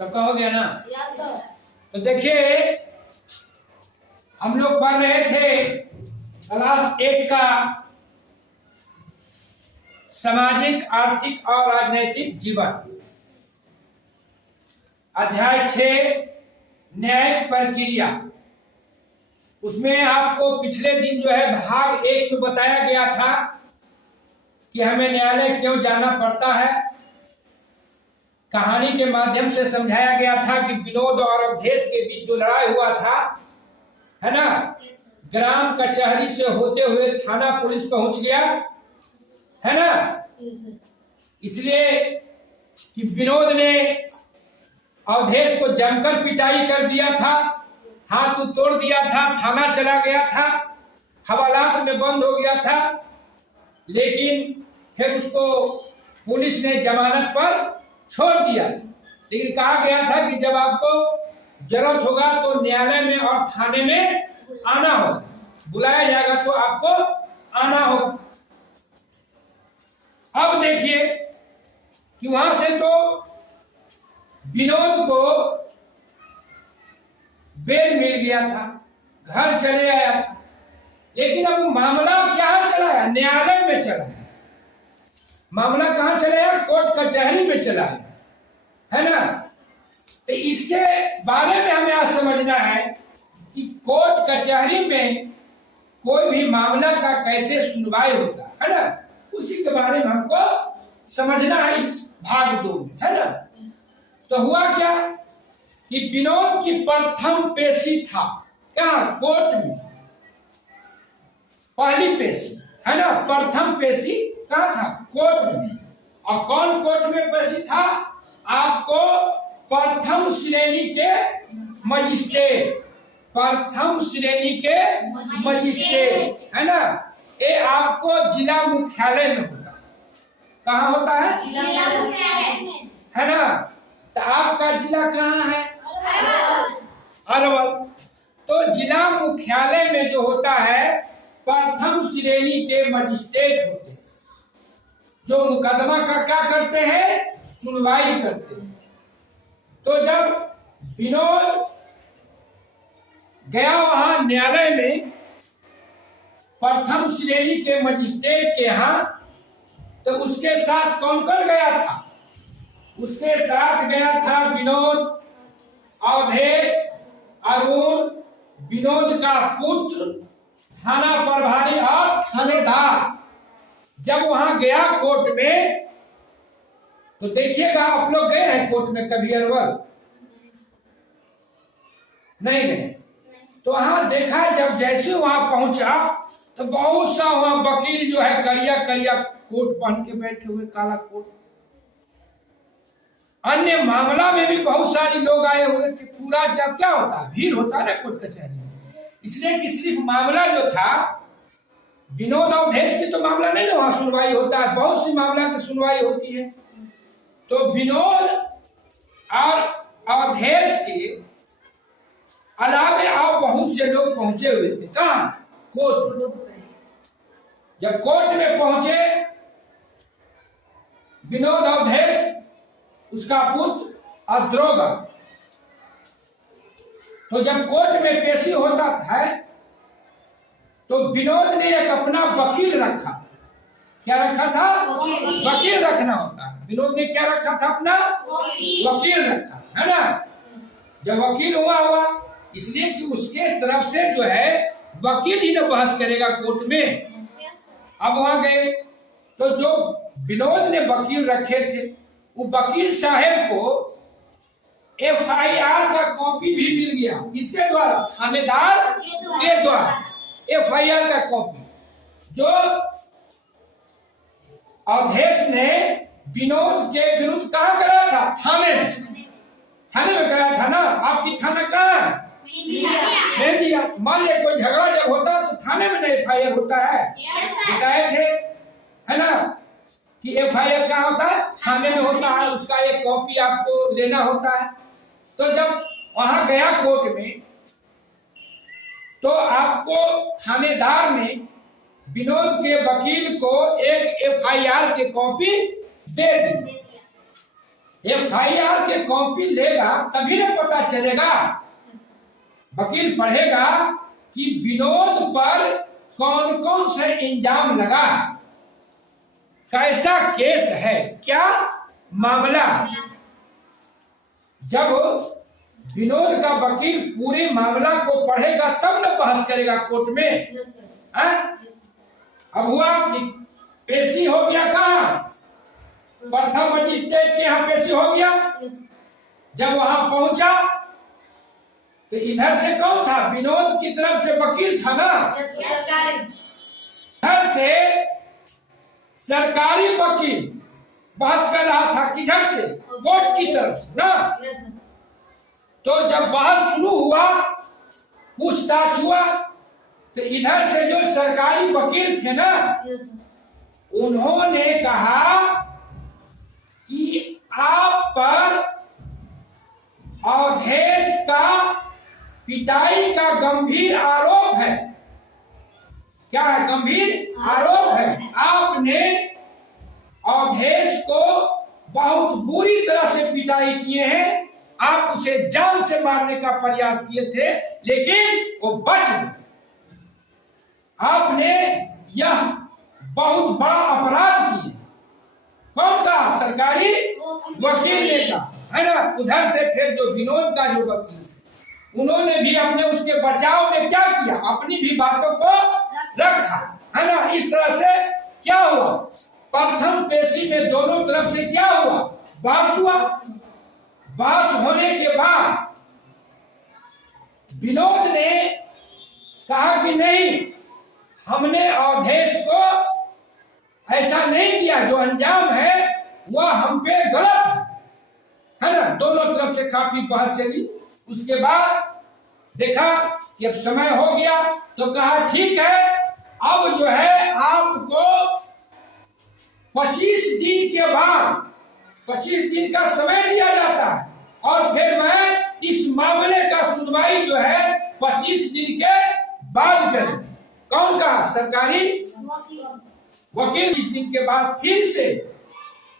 सबका हो गया ना? Yes sir. तो देखिए, हम लोग पढ़ रहे थे क्लास 8 का सामाजिक, आर्थिक और राजनैतिक जीवन, अध्याय 6 न्यायिक प्रक्रिया। उसमें आपको पिछले दिन जो है भाग 1 में बताया गया था कि हमें न्यायालय क्यों जाना पड़ता है। कहानी के माध्यम से समझाया गया था कि विनोद और अवधेश के बीच जो लड़ाई हुआ था, है ना, ग्राम कचहरी से होते हुए थाना पुलिस पहुंच गया, है ना। इसलिए कि विनोद ने अवधेश को जमकर पिटाई कर दिया था, हाथ तोड़ दिया था, थाना चला गया था, हवालात में बंद हो गया था। लेकिन फिर उसको पुलिस ने जमानत पर छोड़ दिया। लेकिन कहा गया था कि जब आपको जरूरत होगा तो न्यायालय में और थाने में आना होगा, बुलाया जाएगा तो आपको आना होगा। अब देखिए कि वहां से तो विनोद को बेल मिल गया था, घर चले आया था। लेकिन अब मामला क्या चला है? न्यायालय में चला है। मामला कहां चला है? कोर्ट कचहरी में चला है ना। तो इसके बारे में हमें आज समझना है कि कोर्ट कचहरी में कोई भी मामला का कैसे सुनवाई होता है ना, उसी के बारे में हमको समझना है इस भाग 2 में, है ना। तो हुआ क्या कि विनोद की प्रथम पेशी था क्या? कोर्ट में पहली पेशी, है ना। प्रथम पेशी कहाँ था? कोर्ट में। और कौन कोर्ट में पेशी था? आपको प्रथम श्रेणी के मजिस्ट्रेट, प्रथम श्रेणी के मजिस्ट्रेट, है ना। ये आपको जिला मुख्यालय में होता। कहाँ होता है? जिला मुख्यालय में, है ना। तो आपका जिला कहाँ है? अरवल। तो जिला मुख्यालय में जो होता है प्रथम श्रेणी के मजिस्ट्रेट होते हैं, जो मुकदमा का क्या करते हैं? सुनवाई करते हैं। तो जब विनोद गया वहां न्यायालय में प्रथम श्रेणी के मजिस्ट्रेट के यहाँ, तो उसके साथ कौन कौन गया था? उसके साथ गया था विनोद, अवधेश, अरुण, विनोद का पुत्र, थाना प्रभारी और थानेदार। जब वहां गया कोर्ट में, तो देखिएगा, आप लोग गए हैं कोर्ट में कभी अरवल? नहीं। तो वहां देखा, जब जैसे वहां पहुंचा तो बहुत सा वहां वकील जो है करिया करिया कोट पहन के बैठे हुए, काला कोट। अन्य मामला में भी बहुत सारे लोग आए हुए थे। पूरा जब क्या होता है, भीड़ होता है ना कोर्ट कचहरी में। इसलिए कि सिर्फ मामला जो था विनोद अवधेश की तो मामला नहीं, वहां सुनवाई होता है, बहुत सी मामला की सुनवाई होती है। तो विनोद और अवधेश के अलावे और बहुत से लोग पहुंचे हुए थे। कहाँ? कोर्ट। जब कोर्ट में पहुंचे विनोद अवधेश, उसका पुत्र और द्रोगा, तो जब कोर्ट में पेशी होता है तो विनोद ने एक अपना वकील रखा। क्या रखा था? वकील रखना होता है। विनोद ने क्या रखा था? अपना वकील रखा, है ना। जब वकील हुआ इसलिए कि उसके तरफ से जो है वकील ही ना बहस करेगा कोर्ट में। अब वहां गए तो जो विनोद ने वकील रखे थे, वो वकील साहब को FIR का कॉपी भी मिल गया। किसके द्वारा? थानेदार के द्वारा FIR का कॉपी, जो अवधेश ने विनोद के विरुद्ध कहा करा था? थाने में करा था ना। आपकी थाना कहाँ है? नहीं दिया। मान लिया कोई झगड़ा जब होता तो थाने में नहीं FIR होता है, बताए थे, है ना, कि FIR कहाँ होता है? थाने में होता है। उसका एक कॉपी आपको लेना होता है। तो जब वहां गया कोर्ट में, तो आपको थानेदार ने विनोद के वकील को एक FIR की कॉपी दे दी। FIR के कॉपी लेगा तभी ना पता चलेगा। वकील पढ़ेगा कि विनोद पर कौन कौन से इल्जाम लगा, कैसा केस है, क्या मामला। जब विनोद का वकील पूरे मामला को पढ़ेगा तब न बहस करेगा कोर्ट में। अब हुआ कि पेशी हो गया, कहाँ प्रथम मजिस्ट्रेट के यहाँ पेशी हो गया। जब वहां पहुंचा तो इधर से कौन था, विनोद की तरफ से वकील था ना, इधर से सरकारी वकील बहस कर रहा था, किधर से, कोर्ट की तरफ ना। तो जब बहस शुरू हुआ, पूछताछ हुआ, तो इधर से जो सरकारी वकील थे ना, उन्होंने कहा कि आप पर अवधेश का पिटाई का गंभीर आरोप है। क्या है, गंभीर आरोप है। आपने अवधेश को बहुत बुरी तरह से पिटाई किए हैं, आप उसे जान से मारने का प्रयास किए थे लेकिन वो बच गए। आपने यह बहुत बड़ा अपराध किया। कौन का, सरकारी वकील ने कहा, है ना। उधर से फिर जो विनोद का जो वकील थे, उन्होंने भी अपने उसके बचाव में क्या किया, अपनी भी बातों को रखा, है ना। इस तरह से क्या हुआ, प्रथम पेशी में दोनों तरफ से क्या हुआ, बहस हुआ। बहस होने के बाद विनोद ने कहा कि नहीं, हमने अवधेश को ऐसा नहीं किया, जो अंजाम है वह हम पे गलत है ना। दोनों तरफ से काफी बहस चली। उसके बाद देखा कि अब समय हो गया तो कहा ठीक है, अब जो है आपको 25 दिन के बाद 25 दिन का समय दिया जाता है और फिर मैं इस मामले का सुनवाई जो है 25 दिन के बाद करें। कौन का, सरकारी वकील। 20 दिन के बाद फिर से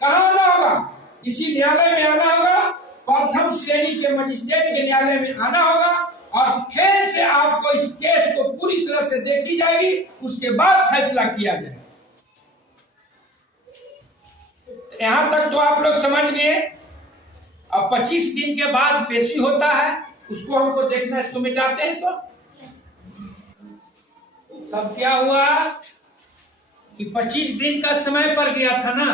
कहाँ आना होगा, इसी न्यायालय में आना होगा, प्रथम श्रेणी के मजिस्ट्रेट के न्यायालय में आना होगा और फिर से आपको इस केस को पूरी तरह से देखी जाएगी, उसके बाद फैसला किया जाएगा। यहां तक तो आप लोग समझ गए। अब 25 दिन के बाद पेशी होता है, उसको हमको देखना, इसको मिटाते हैं। तो तब क्या हुआ कि 25 दिन का समय पर गया था ना।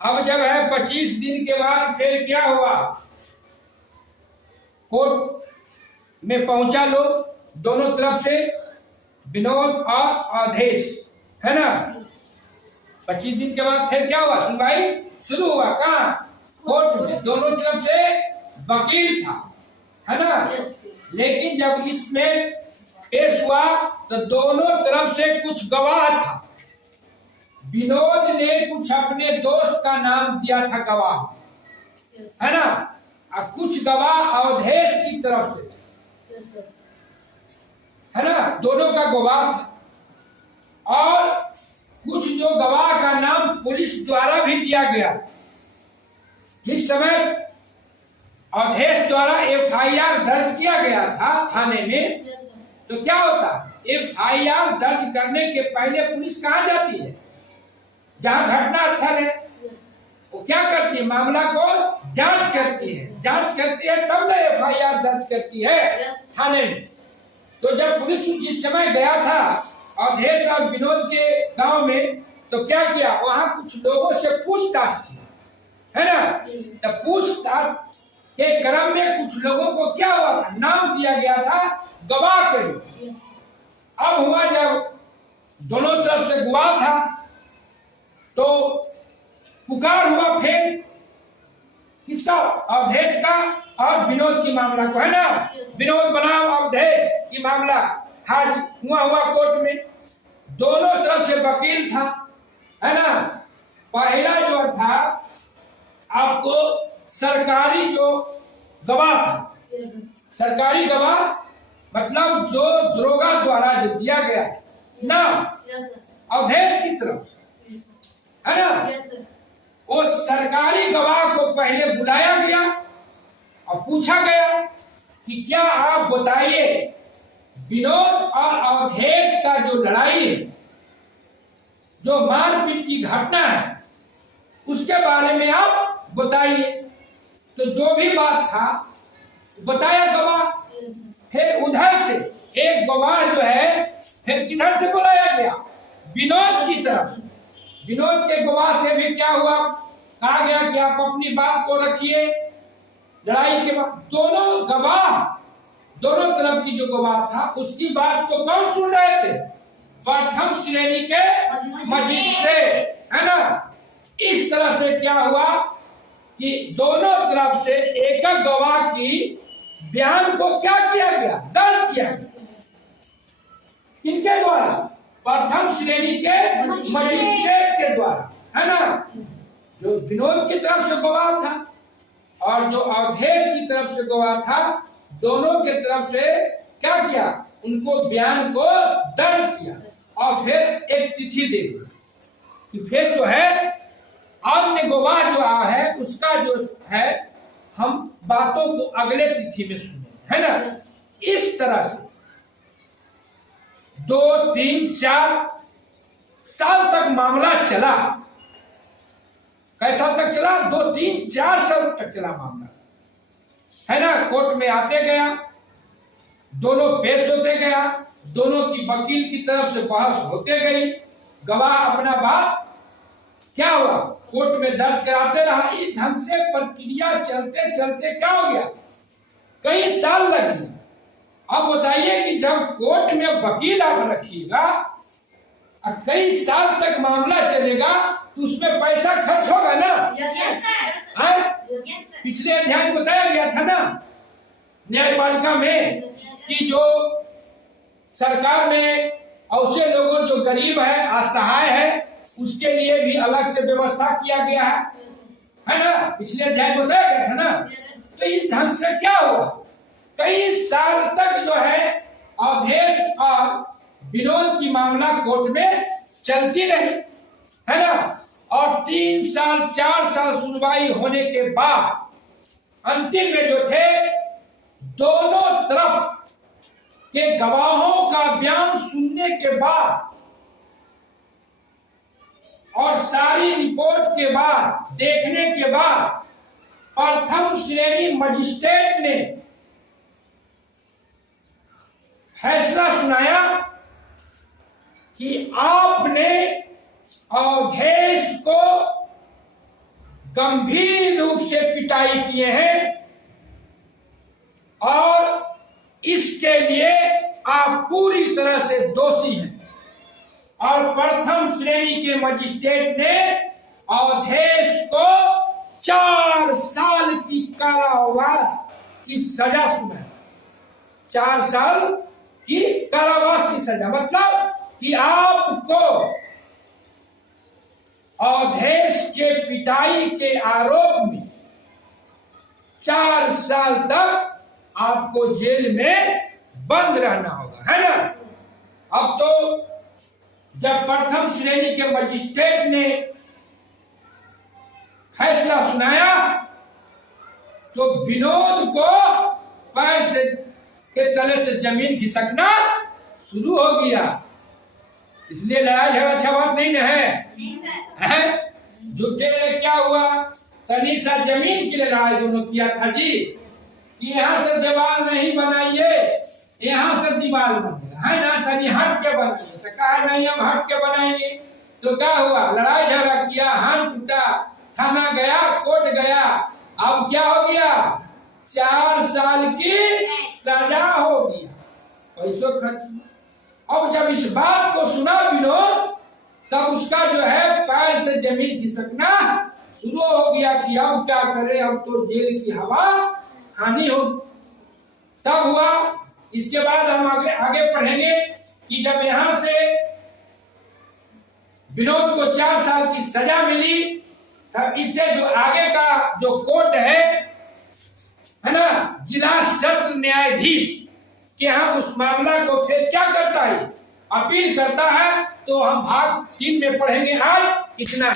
अब जब है 25 दिन के बाद फिर क्या हुआ, कोर्ट में पहुंचा लोग, दोनों तरफ से विनोद और अवधेश, है ना। 25 दिन के बाद फिर क्या हुआ, सुनवाई शुरू हुआ। कहाँ, कोर्ट में। दोनों तरफ से वकील था, है ना। लेकिन जब इसमें पेश हुआ तो दोनों तरफ से कुछ गवाह था। विनोद ने कुछ अपने दोस्त का नाम दिया था गवाह, है ना, और कुछ गवाह अवधेश की तरफ से, है ना, दोनों का गवाह था। और कुछ जो गवाह का नाम पुलिस द्वारा भी दिया गया। जिस समय अवधेश द्वारा FIR दर्ज किया गया था थाने में, तो क्या होता, FIR दर्ज करने के पहले पुलिस कहाँ जाती है, जहाँ घटना स्थल है, वो क्या करती है, मामला को जांच करती है। जांच करती है तब ना FIR दर्ज करती है थाने में। तो जब पुलिस जिस समय गया था अवधेश और विनोद के गांव में, तो क्या किया, वहां कुछ लोगों से पूछताछ की, है ना। तो पूछताछ के क्रम में कुछ लोगों को क्या हुआ था, नाम दिया गया था गवाह के रूप। अब हुआ जब दोनों तरफ से गवाह था तो पुकार हुआ फिर किसका, अवधेश का और विनोद की मामला को, है ना। विनोद बनाम अवधेश की मामला हाजिर हुआ कोर्ट में। दोनों तरफ से वकील था, है ना। पहला जो था आपको सरकारी जो गवाह था, सरकारी गवाह मतलब जो दरोगा द्वारा जो दिया गया नाम अवधेश की तरफ, है ना। वो सरकारी गवाह को पहले बुलाया गया और पूछा गया कि क्या आप बताइए विनोद और अवधेश का जो लड़ाई है, जो मारपीट की घटना है, उसके बारे में आप बताइए। तो जो भी बात था बताया गवाह। फिर उधर से एक गवाह जो है फिर किधर से बुलाया गया, विनोद की तरफ से। विनोद के गवाह से भी क्या हुआ, कहा गया कि आप अपनी बात को रखिए। लड़ाई के बाद दोनों गवाह, दोनों तरफ की जो गवाह था उसकी बात को कौन सुन रहे थे, प्रथम श्रेणी के मजिस्ट्रेट, है ना। इस तरह से क्या हुआ कि दोनों तरफ से एक गवाह की बयान को क्या किया गया, दर्ज किया गया। किनके द्वारा, प्रथम श्रेणी के मजिस्ट्रेट के द्वारा, है ना। जो विनोद की तरफ से गवाह था और जो अवधेश की तरफ से गवाह था, दोनों के तरफ से क्या किया, उनको बयान को दर्ज किया और फिर एक तिथि दे दी कि फिर जो है अन्य गवाह जो है उसका जो है हम बातों को अगले तिथि में सुने, है ना। इस तरह से 2, 3, 4 साल तक मामला चला। कैसा तक चला, 2, 3, 4 साल तक चला मामला, है ना। कोर्ट में आते गया, दोनों पेश होते गया, दोनों की वकील की तरफ से बहस होते गई, गवाह अपना बात क्या हुआ कोर्ट में दर्ज कराते रहा। इस ढंग से प्रक्रिया चलते चलते क्या हो गया, कई साल लग गए। अब बताइए कि जब कोर्ट में वकील आप रखिएगा और कई साल तक मामला चलेगा तो उसमें पैसा खर्च होगा ना। पिछले अध्याय में बताया गया था ना न्यायपालिका में कि जो सरकार ने ऐसे लोगों जो गरीब है, असहाय है, उसके लिए भी अलग से व्यवस्था किया गया है ना। पिछले अध्याय में बताया गया था ना। तो इस ढंग से क्या हुआ, कई साल तक जो है अवधेश और विनोद की मामला कोर्ट में चलती रही, है ना। और 3 साल 4 साल सुनवाई होने के बाद अंतिम में जो थे, दोनों तरफ के गवाहों का बयान सुनने के बाद और सारी रिपोर्ट के बाद, देखने के बाद, प्रथम श्रेणी मजिस्ट्रेट ने फैसला सुनाया कि आपने अवधेश को गंभीर रूप से पिटाई किए हैं और इसके लिए आप पूरी तरह से दोषी हैं। और प्रथम श्रेणी के मजिस्ट्रेट ने अवधेश को 4 साल की कारावास की सजा सुनाई। 4 साल की कारावास की सजा, मतलब कि आपको अवधेश के पिटाई के आरोप में 4 साल तक आपको जेल में बंद रहना होगा, है ना। अब तो जब प्रथम श्रेणी के मजिस्ट्रेट ने फैसला सुनाया तो विनोद को पैर से के तले से जमीन खिसकना शुरू हो गया। इसलिए लड़ाई झगड़ा अच्छा बात नहीं ना है। झूठे क्या हुआ, तनी सा जमीन के लिए लड़ाई दोनों किया था जी, कि यहाँ से दीवार नहीं बनाइए, यहाँ से दीवार बनेगा, है ना, तनी हट के बनाइए। तो कहा नहीं हम हट के बनाएंगे। तो क्या हुआ, लड़ाई झगड़ा किया, हाथ टूटा, थाना गया, कोर्ट गया। अब क्या हो गया, 4 साल की सजा हो गया, पैसों खर्च। अब जब इस बात को सुना विनोद, तब उसका जो है पैर से जमीन खिसकना शुरू हो गया कि अब क्या करें, अब तो जेल की हवा खानी हो। तब हुआ, इसके बाद हम आगे पढ़ेंगे कि जब यहां से विनोद को 4 साल की सजा मिली, तब इससे जो आगे का जो कोर्ट है ना, जिला सत्र न्यायाधीश के यहाँ उस मामला को फिर क्या करता है, अपील करता है। तो हम भाग 3 में पढ़ेंगे। आज इतना है।